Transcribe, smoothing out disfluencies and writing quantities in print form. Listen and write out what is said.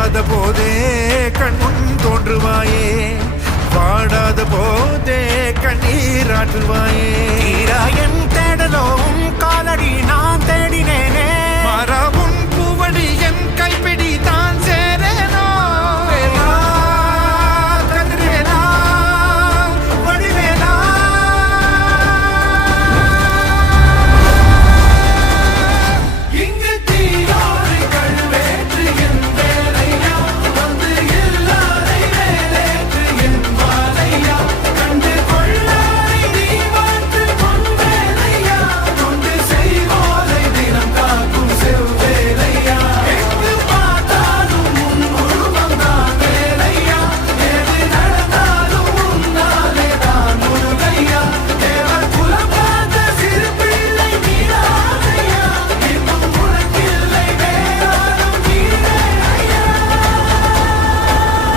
பாடாத போதே கண்முன் தோன்றுவாயே, பாடாத போதே கண்ணீராற்றுவாயே. என் தேடலும் காலடி நான் தேடினேனே, மாறாவும் பூவடி என் கைப்பிடி தான்